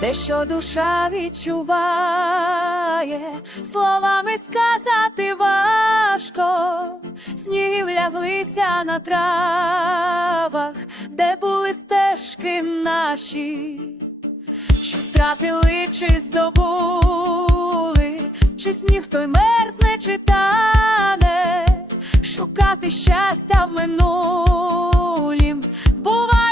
те, що душа відчуває, словами сказати важко, снігів ляглися на травах, де були стежки наші, що втратили, чи здобули, чи сніг той мерзне, чи тане, шукати щастя в минулім. буває.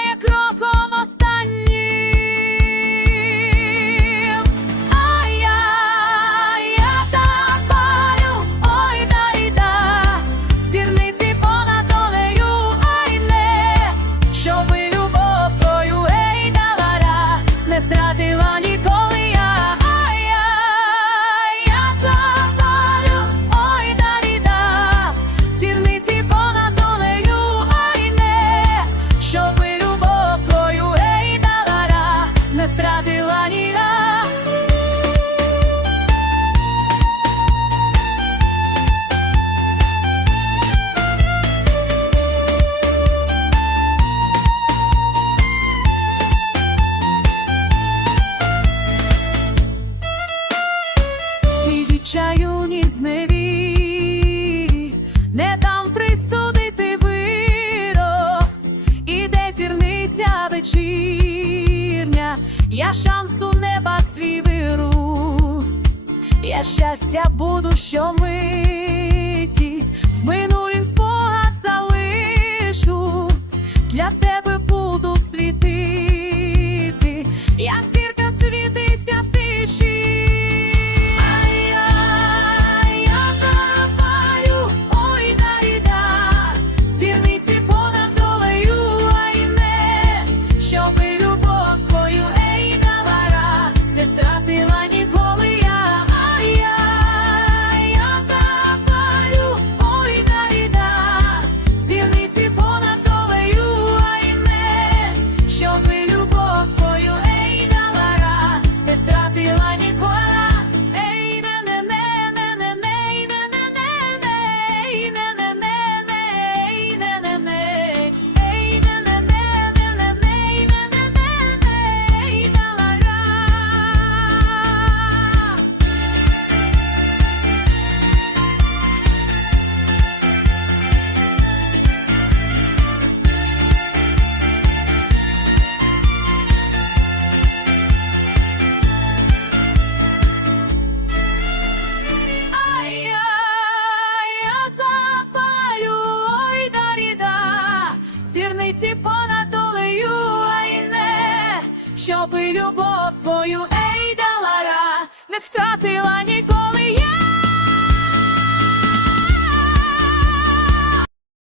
show me вечірня, я у неба свій виру, я щастя буду, що миті, в минулім спогад залишу, для тебе буду світи. зірниці понад олею, а й не, щоб любов твою ей далара не втратила ніколи.